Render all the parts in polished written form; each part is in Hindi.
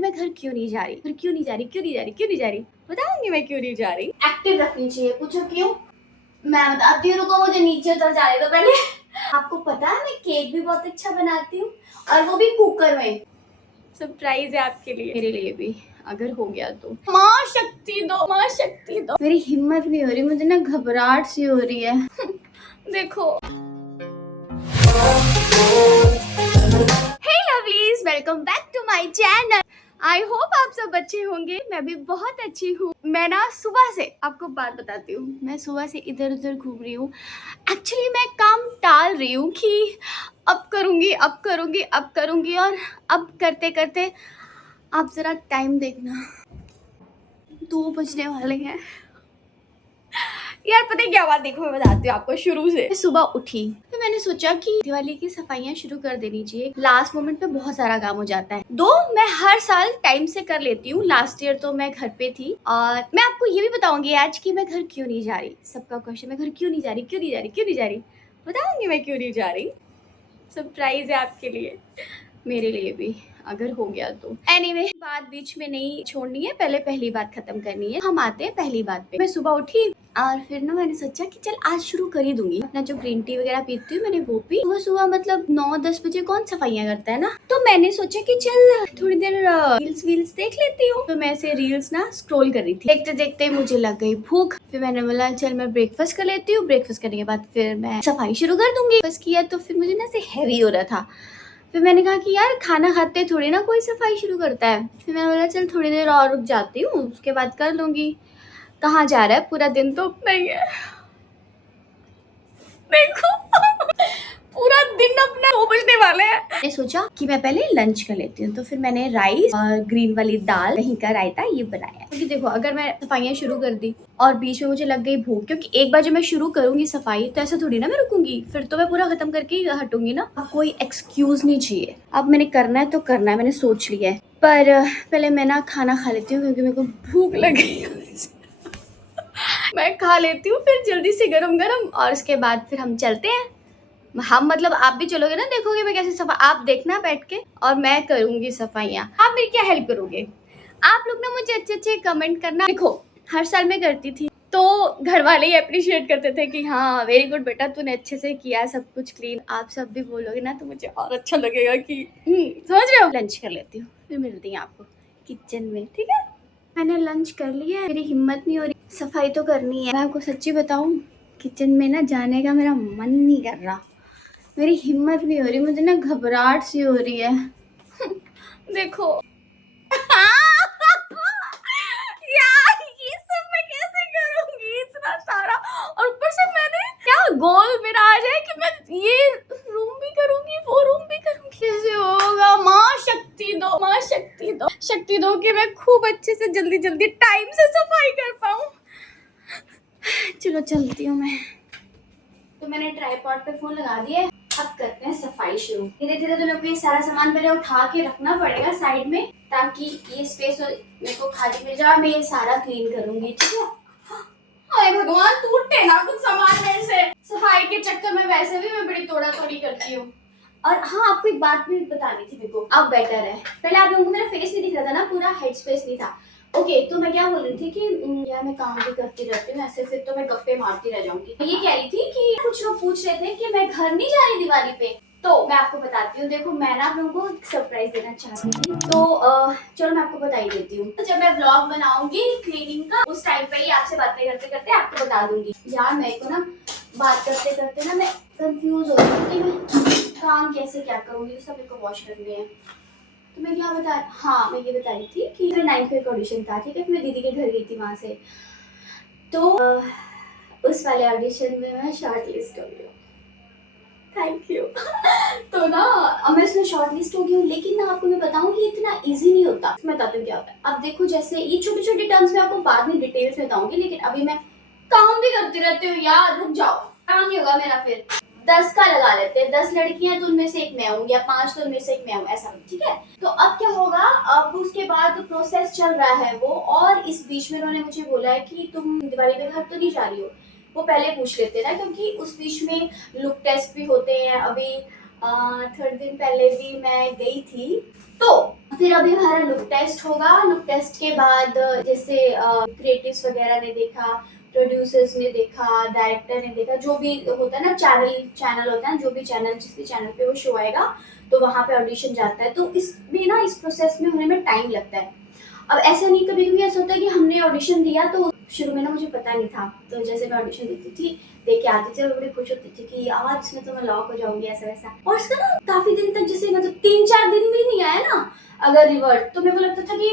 मैं घर क्यों नहीं जा रही, घर क्यों नहीं जा रही, क्यों नहीं जा रही, क्यों नहीं जा रही, बताऊंगी मैं क्यों नहीं जा रही। एक्टिव रखनी चाहिए। पूछो क्यों? मैं बताती हूँ, रुको मुझे नीचे उतर जाने दो पहले। आपको पता है मैं केक भी बहुत अच्छा बनाती हूँ, और वो भी कुकर में। सरप्राइज है आपके लिए, मेरे लिए भी, अगर हो गया तो। माँ शक्ति दो, माँ शक्ति दो। मेरी हिम्मत नहीं हो रही, मुझे ना घबराहट सी हो रही है। देखो। Hey lovelies, welcome back to my channel. I hope आप सब अच्छे होंगे। मैं भी बहुत अच्छी हूँ। मैं ना सुबह से आपको बात बताती हूँ, मैं सुबह से इधर उधर घूम रही हूँ। एक्चुअली मैं काम टाल रही हूँ कि अब करूँगी, अब करूँगी, अब करूँगी, और अब करते करते आप जरा टाइम देखना, 2 बजने वाले हैं। यार पता है क्या बात, देखो मैं बताती हूँ आपको शुरू से। मैं सुबह उठी तो मैंने सोचा कि दिवाली की सफाइयाँ शुरू कर देनी चाहिए। लास्ट मोमेंट पे बहुत सारा काम हो जाता है। मैं हर साल टाइम से कर लेती हूँ। लास्ट ईयर तो मैं घर पे थी, और मैं आपको ये भी बताऊंगी आज कि मैं घर क्यों नहीं जा रही। सबका क्वेश्चन, मैं घर क्यों नहीं जा रही, क्यों नहीं जा रही, क्यों नहीं जा रही, बताऊंगी मैं क्यों नहीं जा रही। सरप्राइज है आपके लिए, मेरे लिए भी, अगर हो गया तो। एनीवे, बात बीच में नहीं छोड़नी है, पहले पहली बात खत्म करनी है। हम आते हैं पहली बात पे। मैं सुबह उठी और फिर ना मैंने सोचा कि चल आज शुरू कर ही दूंगी। अपना जो ग्रीन टी वगैरह पीती हूँ मैंने वो पी। सुबह सुबह मतलब 9-10 बजे कौन सफाइयाँ करता है ना। तो मैंने सोचा कि चल थोड़ी देर रील्स वील्स देख लेती हूँ। तो मैं ऐसे रील्स ना स्क्रॉल कर रही थी। देखते देखते मुझे लग गई भूख। फिर मैंने बोला चल मैं ब्रेकफास्ट कर लेती हूँ। ब्रेकफास्ट करने के बाद फिर मैं सफाई शुरू कर दूंगी। बस किया तो फिर मुझे ना ऐसे हैवी हो रहा था। फिर मैंने कहा कि यार खाना खाते थोड़ी ना कोई सफाई शुरू करता है। फिर मैंने बोला चल थोड़ी देर और रुक जाती हूँ, उसके बाद कर लूंगी। कहाँ जा रहा है, पूरा दिन तो नहीं है। देखो पूरा दिन अपना 2 बजने वाले हैं। मैंने सोचा कि मैं पहले लंच कर लेती हूँ। तो फिर मैंने राइस और ग्रीन वाली दाल, दही का रायता ये बनाया। क्योंकि देखो अगर मैं सफाइयाँ शुरू कर दी और बीच में मुझे लग गई भूख, क्योंकि एक बार जब मैं शुरू करूंगी सफाई तो ऐसा थोड़ी ना मैं रुकूंगी, फिर तो मैं पूरा खत्म करके ही हटूंगी ना। अब कोई एक्सक्यूज नहीं चाहिए, अब मैंने करना है तो करना है, मैंने सोच लिया है। पर पहले मैं ना खाना खा लेती हूँ क्योंकि मेरे को भूख लगी है। मैं खा लेती हूँ फिर जल्दी से गरम गरम, और उसके बाद फिर हम चलते हैं। हम मतलब आप भी चलोगे ना, देखोगे मैं कैसे सफाई, आप देखना बैठ के, और मैं करूंगी सफाइयाँ। आप मेरी क्या हेल्प करोगे? आप लोग ना मुझे अच्छे अच्छे कमेंट करना। देखो हर साल मैं करती थी तो घर वाले ही अप्रिशिएट करते थे कि हाँ वेरी गुड बेटा, तूने अच्छे से किया सब कुछ क्लीन। आप सब भी बोलोगे ना तो मुझे और अच्छा लगेगा कि समझ रहे हो। लंच कर लेती हूँ, फिर मिलती हैं आपको किचन में, ठीक है? मैंने लंच कर लिया है, मेरी हिम्मत नहीं हो रही, सफाई तो करनी है। मैं आपको सच्ची बताऊं, किचन में ना जाने का मेरा मन नहीं कर रहा, मेरी हिम्मत नहीं हो रही, मुझे ना घबराहट सी हो रही है। देखो यार ये सब मैं कैसे करूंगी इतना सारा, और ऊपर से मैंने क्या गोल मेरा आ जाए कि मैं ये रूम भी करूंगी वो रूम भी करूंगी, कैसे होगा? माँ शक्ति दो, माँ शक्ति दो, शक्ति दो कि मैं खूब अच्छे से जल्दी जल्दी टाइम से सफाई कर पाऊं। चलो चलती हूँ मैं। तो मैंने ट्राइपॉड पे फोन लगा दिया है, अब करते हैं सफाई शुरू। धीरे धीरे तो मेरे को ये सारा सामान पहले उठा के रखना पड़ेगा साइड में, ताकि ये स्पेस मेरे को खाली मिल जाए। मैं ये सारा क्लीन करूंगी, ठीक है? हाय भगवान, टूटे ना कुछ सामान मेरे से। सफाई के चक्कर में वैसे भी मैं बड़ी तोड़ा तोड़ी करती हूँ। और हाँ, आपको एक बात भी बतानी थी मेरे को, अब बेटर है। पहले आप लोगों को मेरा फेस नहीं दिख रहा था ना, पूरा हेड स्पेस नहीं था। ओके, तो मैं क्या बोल रही थी कि यार मैं काम भी करती रहती हूँ ऐसे, फिर तो मैं गप्पे मारती रह जाऊंगी। मैं ये कह रही थी कि कुछ लोग पूछ रहे थे कि मैं घर नहीं जा रही दिवाली पे, तो मैं आपको बताती हूँ। देखो मैं ना आप लोगों को सरप्राइज देना चाहती थी, तो चलो मैं आपको बता ही देती हूँ। तो जब मैं व्लॉग बनाऊंगी क्लीनिंग का, उस टाइम पे ही आपसे बातें करते करते आपको बता दूंगी। यार मेरे को ना बात करते करते ना मैं कंफ्यूज हो रही हूँ कि मैं काम कैसे क्या करूंगी, सब मेरे को वॉश करने हैं। तो मैं क्या बता, हाँ मैं ये बता रही थी कि फिर 9th का ऑडिशन था, ठीक है? फिर मैं दीदी के घर गई थी वहां से, तो उस वाले ऑडिशन में मैं शॉर्ट लिस्ट हो गई हूँ। Thank you. तो ना अब मैं इसमें शॉर्ट लिस्ट हो गई हूँ, लेकिन ना आपको मैं बताऊँ कि इतना इजी नहीं होता। मैं बताती हूँ क्या होता है। अब देखो जैसे ये छोटी छोटी टर्म्स मैं आपको बाद में डिटेल्स में बताऊंगी, लेकिन अभी मैं काम भी करती रहती हूँ यार, रुक जाओ। काम नहीं होगा मेरा फिर। 10 का लगा लेते हैं, 10 लड़कियां तो उनमें से एक मैं हूँ, या 5 तो उनमें से एक मैं हूँ, ऐसा, ठीक है? तो अब क्या होगा, अब उसके बाद प्रोसेस चल रहा है वो, और इस बीच में उन्होंने मुझे बोला है कि तुम दिवाली पे घर तो नहीं जा रही हो। वो पहले पूछ लेते ना, क्योंकि उस बीच में लुक टेस्ट भी होते हैं। अभी 3rd दिन पहले भी मैं गई थी, तो फिर अभी हमारा लुक टेस्ट होगा। लुक टेस्ट के बाद जैसे क्रिएटिव्स वगैरह ने देखा, प्रोड्यूसर्स ने देखा, डायरेक्टर ने देखा, जो भी होता है ना, चैनल होता है, जो भी चैनल जिस भी चैनल पे वो शो आएगा तो वहाँ पे ऑडिशन जाता है। तो इसमें ना इस प्रोसेस में होने में टाइम लगता है। अब ऐसा नहीं, कभी कभी ऐसा होता है कि हमने ऑडिशन दिया तो शुरू में ना मुझे पता नहीं था, तो जैसे मैं ऑडिशन देती थी, देख के आती थी और बड़ी खुश होती थी कि यार इसमें तो मैं लॉक हो जाऊंगी, ऐसा वैसा। और इसका ना काफी दिन तक, जैसे मतलब 3-4 दिन भी नहीं आया ना अगर रिवर्ट, तो मेरे को लगता था कि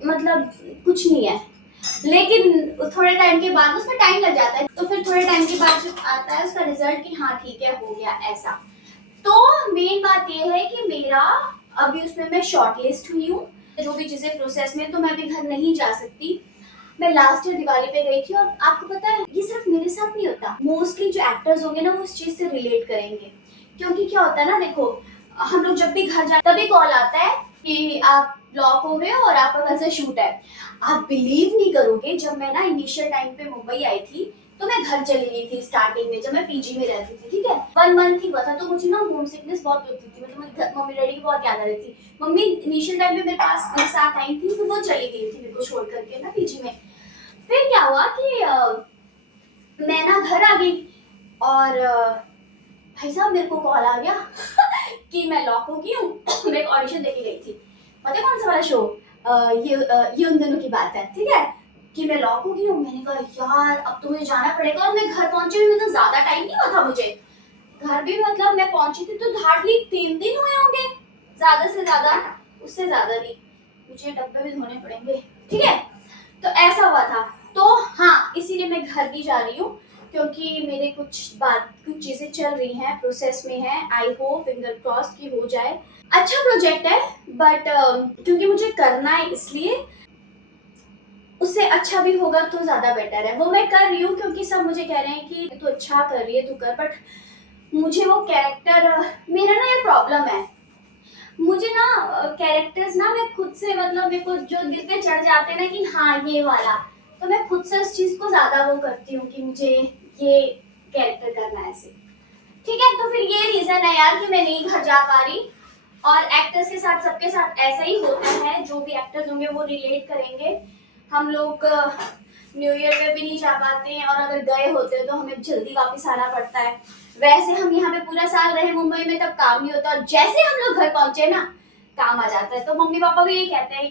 मतलब कुछ नहीं है। लेकिन थोड़े टाइम के बाद, उसमें टाइम लग जाता है, तो फिर थोड़े टाइम के बाद जब आता है उसका रिजल्ट कि हाँ ठीक है, हो गया ऐसा। तो मेन बात ये है कि मेरा अभी उसमें मैं शॉर्टलिस्ट हुई हूँ, जो भी चीजें प्रोसेस में, तो मैं अभी घर नहीं जा सकती। मैं लास्ट ईयर दिवाली पे गई थी, और आपको पता है ये सिर्फ मेरे साथ नहीं होता, मोस्टली जो एक्टर्स होंगे ना वो इस चीज से रिलेट करेंगे। क्योंकि क्या होता है ना, देखो हम लोग जब भी घर जाते तभी कॉल आता है कि आप ब्लॉक हो गए हो और आपका घर से शूट है। आप बिलीव नहीं करोगे, जब मैं ना इनिशियल टाइम पे मुंबई आई थी तो मैं घर चली गई थी स्टार्टिंग में, जब मैं पीजी में रहती थी, ठीक है, 1 मंथ ही हुआ था। तो मुझे ना होम सिकनेस बहुत होती थी, मतलब मम्मी डैडी की बहुत याद आ रही थी। मम्मी इनिशियल टाइम पे मेरे पास मेरे साथ आई थी, फिर वो चली गई थी मेरे को छोड़ करके ना पीजी में। फिर क्या हुआ कि मैं ना घर आ गई, और भाई साहब मेरे को कॉल आ गया कि मैं लॉक हो गई हूँ। मैं एक ऑडिशन देके गई थी, पता है कौन सा वाला शो, ये उन दिनों की बात है, ठीक है, कि मैं लॉक हो गई हूँ। मैंने कहा यार अब तो मुझे जाना पड़ेगा, और मैं घर पहुंचे हुए मतलब ज्यादा टाइम नहीं हुआ था मुझे घर भी, मतलब मैं पहुंची थी तो हार्डली 3 दिन हुए होंगे, ज्यादा से ज्यादा, उससे ज्यादा नहीं। मुझे डब्बे भी धोने पड़ेंगे, ठीक है। तो ऐसा हुआ था। तो हाँ, इसीलिए मैं घर भी जा रही हूँ, क्योंकि मेरे कुछ चीजें चल रही हैं, प्रोसेस में है। आई होप, फिंगर क्रॉस की हो जाए। अच्छा प्रोजेक्ट है, बट क्योंकि मुझे करना है इसलिए उससे अच्छा भी होगा तो ज्यादा बेटर है। वो मैं कर रही हूँ क्योंकि सब मुझे कह रहे हैं कि तू अच्छा कर रही है, तू कर, बट मुझे वो कैरेक्टर, मेरा ना ये प्रॉब्लम है, मुझे ना कैरेक्टर्स ना मैं खुद से, मतलब मेरे को जो दिल पे चढ़ जाते हैं ना कि हाँ ये वाला, तो मैं खुद से उस चीज को ज्यादा वो करती हूँ कि मुझे ये कैरेक्टर करना है ऐसे, ठीक है। तो फिर ये रीजन है यार कि मैं नहीं घर जा पा रही। और एक्टर्स के साथ, सबके साथ ऐसा ही होता है, जो भी एक्टर्स होंगे वो रिलेट करेंगे। हम लोग न्यू ईयर में भी नहीं जा पाते हैं, और अगर गए होते हैं तो हमें जल्दी वापस आना पड़ता है। वैसे हम यहाँ पे पूरा साल रहे मुंबई में, तब काम नहीं होता, और जैसे हम लोग घर पहुंचे ना काम आ जाता है। तो मम्मी पापा भी यही कहते हैं कि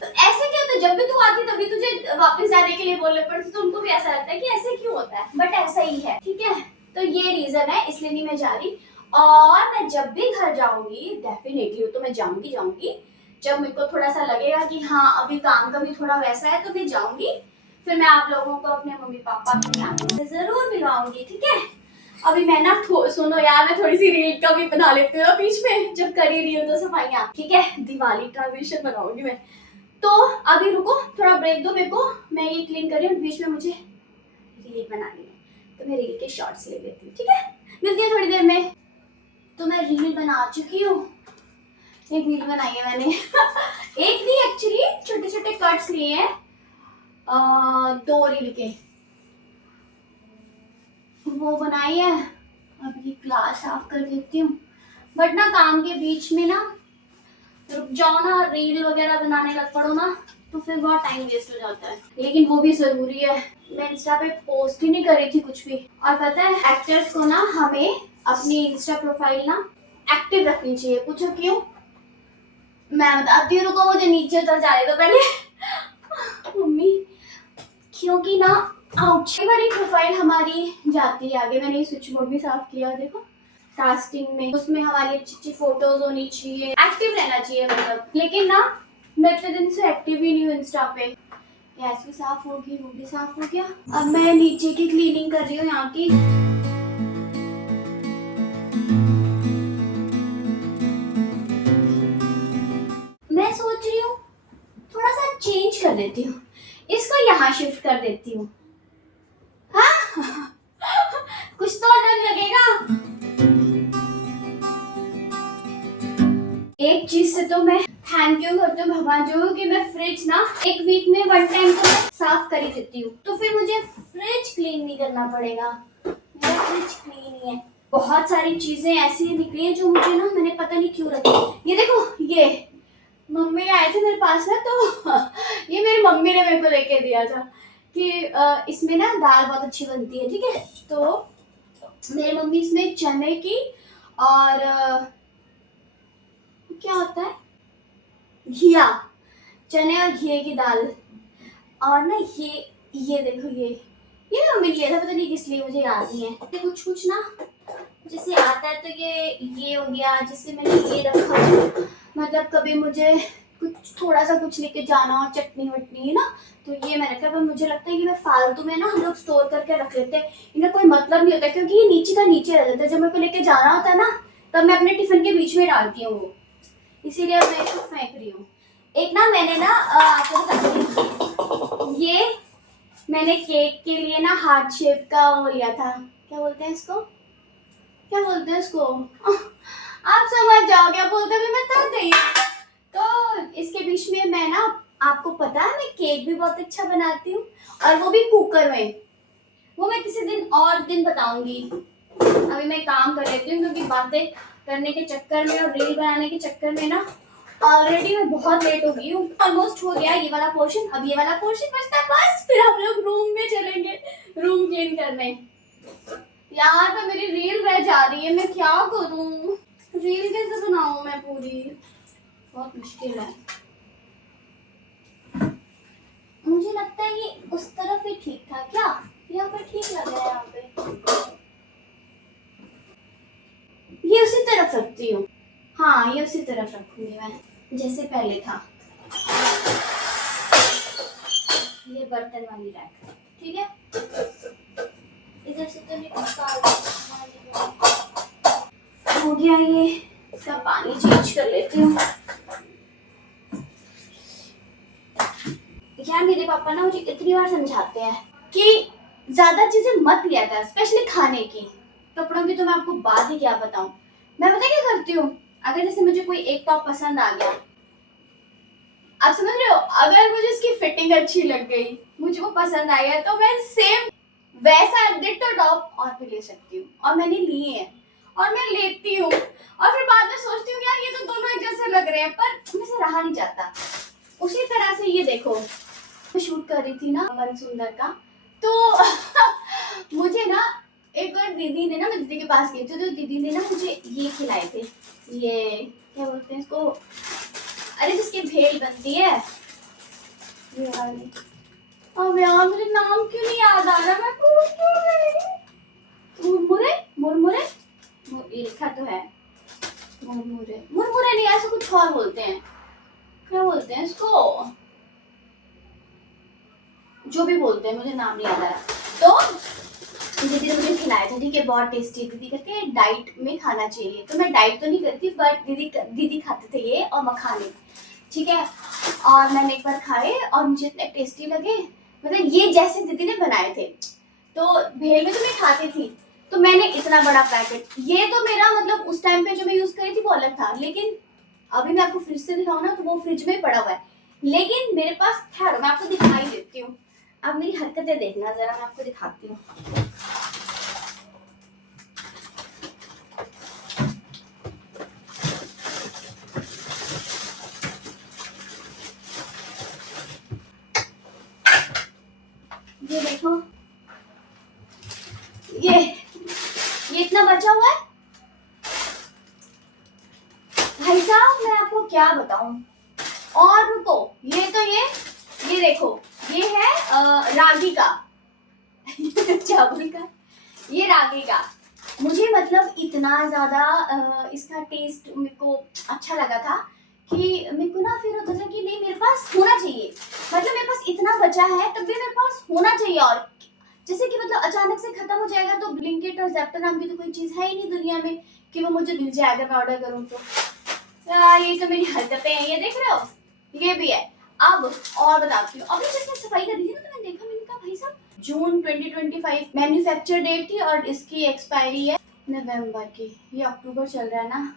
तो ऐसे क्यों, तो जब भी तू आती तभी तुझे वापस जाने के लिए बोलने पड़ते, तो उनको भी ऐसा लगता है कि ऐसे क्यों होता है, बट ऐसा ही है, ठीक है। तो ये रीजन है, इसलिए नहीं मैं जा रही। और मैं जब भी घर जाऊंगी डेफिनेटली, तो मैं जाऊंगी जब मेरे को थोड़ा सा लगेगा कि हाँ अभी काम का भी थोड़ा वैसा है, तो मैं जाऊंगी। फिर मैं आप लोगों को अपने मम्मी पापा की आंखों से जरूर मिलवाऊंगी, ठीक है। अभी मैं ना सुनो यार, मैं थोड़ी सी रील का भी बना लेती हूँ बीच में, जब कर ही रही हूँ तो सफाइयाँ, ठीक है, दिवाली ट्रांजिशन बनाऊंगी मैं। तो अभी रुको, थोड़ा ब्रेक दो मेरे को, मैं ये क्लीन कर रही हूँ, बीच में मुझे रील बनानी है, तो मैं रील के शॉर्ट्स ले लेती हूँ, ठीक है। मिलती है थोड़ी देर में। तो मैं रील बना चुकी हूँ, एक रील बनाई है मैंने एक नहीं, एक्चुअली छोटे छोटे कट्स लिए हैं 2 रील के, वो बनाई है। अब ये क्लास साफ कर देती हूँ, बट ना काम के बीच में ना रुक जाओ ना, रील वगैरह बनाने लग पड़ो ना, तो फिर बहुत टाइम वेस्ट हो जाता है, लेकिन वो भी जरूरी है। मैं इंस्टा पे पोस्ट ही नहीं कर रही थी कुछ भी। और पता है एक्टर्स को ना हमें अपनी इंस्टा प्रोफाइल ना एक्टिव रखनी चाहिए। पूछो क्यों? मैं बताती हूँ, रुको मुझे नीचे उतर जाने दो पहले मम्मी। क्योंकि ना आउट वाली प्रोफाइल हमारी जाती है आगे। मैंने स्विच बोर्ड भी साफ किया, देखो कास्टिंग में, उसमें हमारी अच्छी अच्छी फोटोज होनी चाहिए, एक्टिव रहना चाहिए मतलब। लेकिन ना मैं इतने दिन से एक्टिव ही नहीं हूँ इंस्टा पे। गैस भी साफ होगी, वो भी साफ हो गया। अब मैं नीचे की क्लीनिंग कर रही हूँ यहाँ की। मैं सोच रही हूँ थोड़ा सा चेंज कर देती हूँ, इसको यहाँ शिफ्ट कर देती हूँ। हाँ कुछ तो अलग लगेगा। एक चीज से तो मैं थैंक यू करती हूँ भगवान जी को कि मैं फ्रिज ना एक वीक में 1 टाइम तो मैं साफ कर ही देती हूँ, तो फिर मुझे फ्रिज क्लीन नहीं करना पड़ेगा। मेरा फ्रिज क्लीन ही है। बहुत सारी चीजें ऐसी निकली हैं जो मुझे ना, मैंने पता नहीं क्यों रखी। ये देखो, ये मम्मी आए थे मेरे पास ना, तो ये मेरी मम्मी ने मेरे को लेके दिया था कि इसमें ना दाल बहुत अच्छी बनती है, ठीक है। तो मेरी मम्मी इसमें चने की और क्या होता है, घिया, चने और घिए की दाल, और ना ये देखो, ये मम्मी ने लिया था, पता नहीं किस लिए, मुझे याद नहीं है। तो कुछ कुछ ना जैसे आता है, तो ये हो गया, जिससे मैंने ये रखा, मतलब कभी मुझे कुछ थोड़ा सा कुछ लेके जाना हो, चटनी वटनी है ना, तो ये मैंने रखा। पर मुझे लगता है कि मैं फालतू में ना हम लोग स्टोर करके रख लेते हैं, इनका कोई मतलब नहीं होता, क्योंकि ये नीचे का नीचे रह जाता है। जब मेरे को लेके जाना होता है ना, तब मैं अपने टिफिन के बीच में डालती हूँ वो, इसीलिए अब मैं इसको फेंक रही हूँ। एक ना मैंने ना आपको बताती हूँ, ये मैंने केक के लिए ना हार्ट शेप का वो लिया था, क्या बोलते हैं इसको, क्या बोलते हैं इसको आप समझ जाओ क्या बोलते हैं, मैं थक गई। तो इसके बीच में मैं ना, आपको पता है मैं केक भी बहुत अच्छा बनाती हूँ, और वो भी कुकर में। वो मैं किसी दिन और दिन बताऊंगी, अभी मैं काम कर लेती हूँ, क्योंकि बातें करने के चक्कर में और रील बनाने के चक्कर में ना ऑलरेडी मैं बहुत लेट हो गई हूँ। ऑलमोस्ट हो गया ये वाला पोर्शन, अब ये वाला पोर्शन बचता है, बस फिर हम लोग रूम में चलेंगे रूम क्लीन करने। यार तो मेरी रील रह जा रही है, मैं क्या करूँ, रील कैसे बनाऊँ मैं पूरी, बहुत मुश्किल है। मुझे लगता है ये उस तरफ ही ठीक था क्या, यहाँ पर ठीक लग रहा है, यहाँ पे ये उसी तरफ रखती हूँ। हाँ ये उसी तरफ रखूंगी मैं, जैसे पहले था। ये बर्तन वाली रैक, ठीक है, इधर से तो निकाल हो गया। ये इसका पानी चेंज कर लेती हूँ। यार मेरे पापा ना मुझे इतनी बार समझाते हैं कि ज्यादा चीजें मत लिया कर, स्पेशली खाने की। कपड़ों की तो मैं आपको बात ही क्या बताऊं। मैं पता क्या करती हूँ, अगर जैसे मुझे कोई एक टॉप पसंद आ गया, आप समझ रहे हो, अगर मुझे उसकी फिटिंग अच्छी लग गई, मुझे वो पसंद आ गया, तो मैं सेम वैसा डिट्टो टॉप और भी ले सकती हूँ, और मैंने लिए हैं और मैं लेती हूँ, और फिर बाद में सोचती हूँ यार ये तो दोनों एक जैसे लग रहे हैं, पर मुझसे रहा नहीं जाता। उसी तरह से ये देखो, मैं शूट कर रही थी ना मन सुंदर का, तो मुझे ना एक बार दीदी ने ना, मैं दीदी के पास गई थी, तो दीदी ने ना मुझे ये खिलाए थे, ये क्या बोलते हैं इसको, अरे जिसकी भेल बनती है ये वाली। अब यार मुझे नाम क्यों नहीं याद आ रहा, मैं भूल क्यों गई। मुरमुरे, मुरमुरे, ये लिखा तो है मुरमुरे, मुरमुरे नहीं, ऐसे कुछ और बोलते हैं, क्या बोलते हैं इसको, जो भी बोलते हैं, मुझे नाम नहीं याद आ रहा। तो दीदी ने मुझे खिलाया था, ठीक है, बहुत टेस्टी। दीदी कहते हैं डाइट में खाना चाहिए, तो मैं डाइट तो नहीं करती, बट दीदी खाते थे ये और मखाने, ठीक है। और मैंने एक बार खाए और मुझे इतने टेस्टी लगे, मतलब ये जैसे दीदी ने बनाए थे। तो भेल में तो मैं खाती थी, तो मैंने इतना बड़ा पैकेट, ये तो मेरा मतलब उस टाइम पे जो मैं यूज करी थी वो अलग था, लेकिन अभी मैं आपको फ्रिज से दिखाऊं ना, तो वो फ्रिज में पड़ा हुआ है। लेकिन मेरे पास ठहरो, मैं आपको दिखाई देती हूँ, अब मेरी हरकतें देखना जरा, मैं आपको दिखाती हूँ। ये देखो, ये इतना बचा हुआ है भाई साहब, मैं आपको क्या बताऊं। और रुको, ये देखो, ये है रागी का चावल का, ये रागी का। मुझे मतलब इतना ज्यादा इसका टेस्ट मेरे को अच्छा लगा था कि मेरे को ना फिर होता था कि नहीं मेरे पास होना चाहिए, मतलब मेरे पास इतना बचा है तब भी मेरे पास होना चाहिए। और जैसे कि मतलब अचानक से खत्म हो जाएगा, तो ब्लिंकिट और ज़ेप्टो नाम की तो कोई चीज है ही नहीं दुनिया में कि वो मुझे मिल जाएगा मैं ऑर्डर करूँ तो। ये तो मेरी हरकतें हैं, ये देख रहे हो, ये भी है। अब और बताती हूँ, अभी जिसने सफाई करी थी ना, तो मैंने देखा, मैंने कहा भाई साहब जून 2025 मैन्युफैक्चर डेट थी और इसकी एक्सपायरी है नवंबर की, ये अक्टूबर चल रहा है ना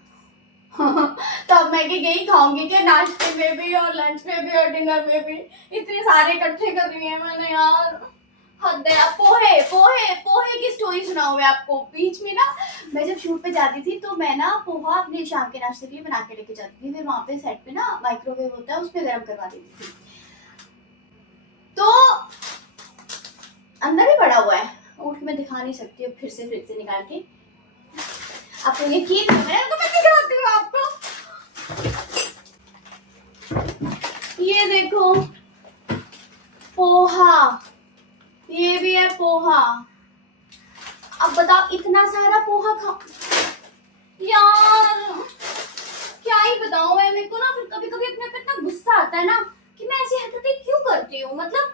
तो अब मैं यही खाऊंगी कि नाश्ते में भी और लंच में भी और डिनर में भी, इतने सारे इकट्ठे कर लिए हैं मैंने यार। हद है। अब पोहे पोहे पोहे की स्टोरी सुनाऊं मैं आपको। बीच में ना मैं जब शूट पे जाती थी तो मैं ना पोहा अपने शाम के नाश्ते के लिए बना के लेके जाती थी। फिर वहां पे सेट पे ना माइक्रोवेव होता है, उसमें गर्म करवा देती थी। तो अंदर ही पड़ा हुआ है, उठ के मैं दिखा नहीं सकती अब फिर से निकाल के। आपको यकीन नहीं है तो मैं दिखाती हूँ आपको। ये देखो पोहा, ये भी है पोहा। अब बताओ इतना सारा पोहा खा यार, क्या ही बताऊं मैं। मेरे को ना फिर कभी कभी अपने पे इतना गुस्सा आता है ना कि मैं ऐसी हरकतें क्यों करती हूँ। मतलब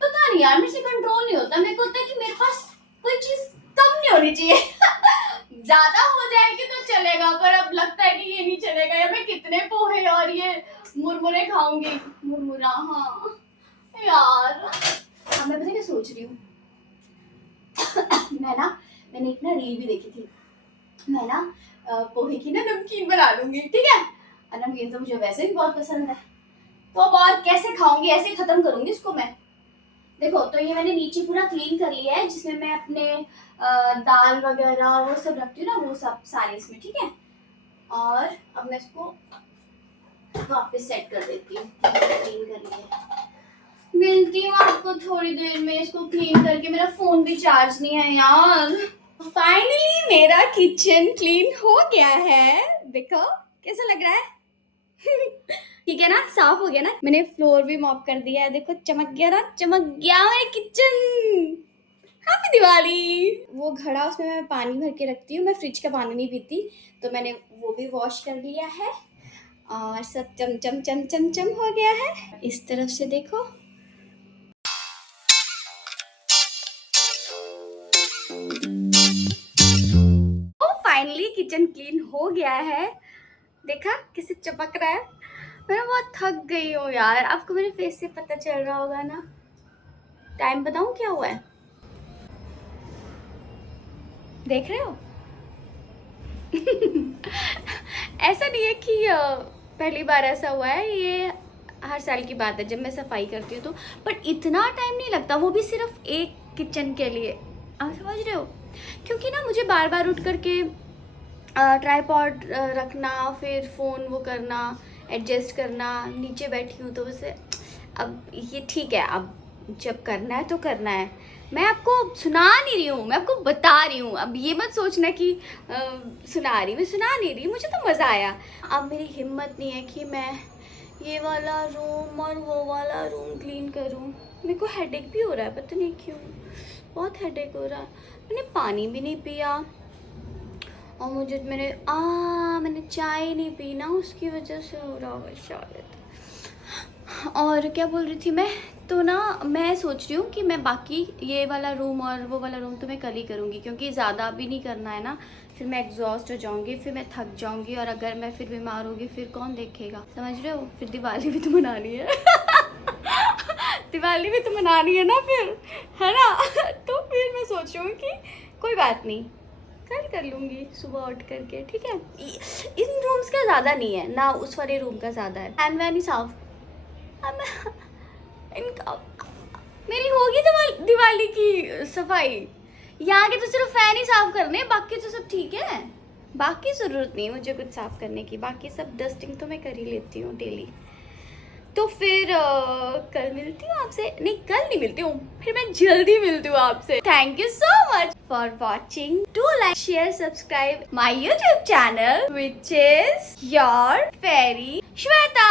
पता नहीं यार, मेरे से कंट्रोल नहीं होता। मेरे को होता है कि मेरे पास कोई चीज कम नहीं होनी चाहिए। ज्यादा हो जाएगी तो चलेगा, पर अब लगता है कि ये नहीं चलेगा। या मैं कितने पोहे और ये मुरमुरे खाऊंगी। मुरमुरा, हाँ यार। अब मैं पता क्या सोच रही हूँ मैंने एक ना रील भी देखी थी। मैं ना पोहे की ना नमकीन बना लूंगी, ठीक है। और नमकीन तो मुझे वैसे भी बहुत पसंद है, तो अब और कैसे खाऊंगी, ऐसे खत्म करूंगी इसको मैं। देखो तो ये मैंने नीचे पूरा क्लीन कर लिया है, जिसमें मैं अपने दाल वगैरह वो सब रखती हूँ ना, वो सब सारे इसमें, ठीक है। और अब मैं इसको वापस सेट कर देती हूँ। क्लीन कर लिया, मिलती हूँ आपको थोड़ी देर में। इसको क्लीन करके, मेरा फोन भी चार्ज नहीं है यार। फाइनली मेरा किचन क्लीन हो गया है। देखो कैसा लग रहा है। ठीक है ना, साफ हो गया ना। मैंने फ्लोर भी मॉप कर दिया है, देखो चमक गया ना, चमक गया मेरा किचन। हैप्पी दिवाली। वो घड़ा उसमें मैं पानी भर के रखती हूँ, मैं फ्रिज का पानी नहीं पीती, तो मैंने वो भी वॉश कर लिया है। और सब चम चम चम चम हो गया है। इस तरफ से देखो। फाइनली किचन क्लीन हो गया है। देखा कैसे चमक रहा है। मैं बहुत थक गई हूँ यार, आपको मेरे फेस से पता चल रहा होगा ना। टाइम बताऊँ क्या हुआ है, देख रहे हो। ऐसा नहीं है कि पहली बार ऐसा हुआ है, ये हर साल की बात है जब मैं सफाई करती हूँ तो। पर इतना टाइम नहीं लगता, वो भी सिर्फ एक किचन के लिए, आप समझ रहे हो। क्योंकि ना मुझे बार बार उठ करके ट्राइपॉड रखना, फिर फ़ोन वो करना, एडजस्ट करना। नीचे बैठी हूँ तो वैसे अब ये ठीक है, अब जब करना है तो करना है। मैं आपको सुना नहीं रही हूँ, मैं आपको बता रही हूँ। अब ये मत सोचना कि सुना रही, मैं सुना नहीं रही, मुझे तो मज़ा आया। अब मेरी हिम्मत नहीं है कि मैं ये वाला रूम और वो वाला रूम क्लीन करूँ। मेरे को हेडेक भी हो रहा है, पता नहीं क्यों, बहुत हेडेक हो रहा है। मैंने पानी भी नहीं पिया, और मैंने चाय नहीं पी ना, उसकी वजह से हो रहा होगा शायद। और क्या बोल रही थी मैं, तो ना मैं सोच रही हूँ कि मैं बाकी ये वाला रूम और वो वाला रूम तो मैं कल ही करूँगी, क्योंकि ज़्यादा भी नहीं करना है ना। फिर मैं एग्जॉस्ट हो जाऊँगी, फिर मैं थक जाऊँगी, और अगर मैं फिर बीमार होगी फिर कौन देखेगा, समझ रहे हो। फिर दिवाली भी तो मनानी है। दिवाली भी तो मनानी है ना फिर, है ना। तो फिर मैं सोच रही हूँ कि कोई बात नहीं, कल कर लूँगी सुबह उठ करके, ठीक है। इन रूम्स का ज़्यादा नहीं है ना, उस वाले रूम का ज़्यादा है। एंड वैन साफ इनका मेरी होगी दिवाली की सफाई। यहाँ के तो सिर्फ फैन ही साफ करने, बाकी तो सब ठीक है। बाकी ज़रूरत नहीं है मुझे कुछ साफ करने की, बाकी सब डस्टिंग तो मैं कर ही लेती हूँ डेली। तो फिर कल मिलती हूँ आपसे, नहीं कल नहीं मिलती हूँ, फिर मैं जल्दी मिलती हूँ आपसे। Thank you so much for watching. Do like, share, subscribe my YouTube channel which is your fairy Shweta.